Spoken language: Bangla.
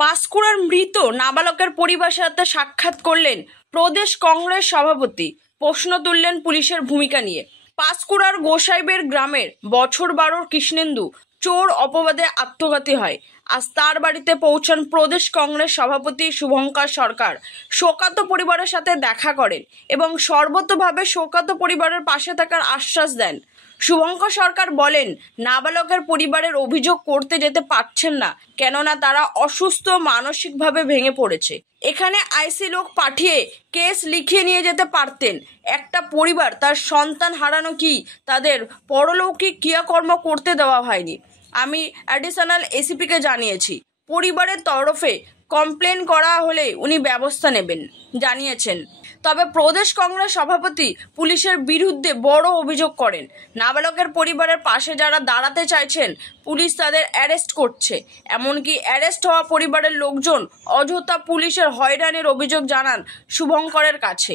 পাঁশকুড়ার মৃত নাবালকের পরিবারের সাথে সাক্ষাৎ করলেন প্রদেশ কংগ্রেস সভাপতি। প্রশ্ন তুললেন পুলিশের ভূমিকা নিয়ে। পাঁশকুড়ার গোসাইবের গ্রামের বছর 12 কৃষ্ণেন্দু চোর অপবাদে আত্মঘাতী হয়। আজ তার বাড়িতে পৌঁছান প্রদেশ কংগ্রেস সভাপতি শুভঙ্কর সরকার। শোকাহত পরিবারের সাথে দেখা করেন এবং সর্বতোভাবে শোকাহত পরিবারের পাশে থাকার আশ্বাস দেন। শুভঙ্কর সরকার বলেন, নাবালকের পরিবারের অভিযোগ করতে যেতে পারছেন না, কেননা তারা অসুস্থ, মানসিকভাবে ভেঙে পড়েছে। এখানে আইসি লোক পাঠিয়ে কেস লিখিয়ে নিয়ে যেতে পারতেন। একটা পরিবার তার সন্তান হারানো কি তাদের পরলৌকিক ক্রিয়াকর্ম করতে দেওয়া হয়নি। আমি অ্যাডিশনাল এসিপিকে জানিয়েছি। পরিবারের তরফে কমপ্লেন করা হলে উনি ব্যবস্থা নেবেন জানিয়েছেন। তবে প্রদেশ কংগ্রেস সভাপতি পুলিশের বিরুদ্ধে বড় অভিযোগ করেন। নাবালকের পরিবারের পাশে যারা দাঁড়াতে চাইছেন, পুলিশ তাদের অ্যারেস্ট করছে। এমনকি অ্যারেস্ট হওয়া পরিবারের লোকজন অযথা পুলিশের হয়রানির অভিযোগ জানান শুভঙ্করের কাছে।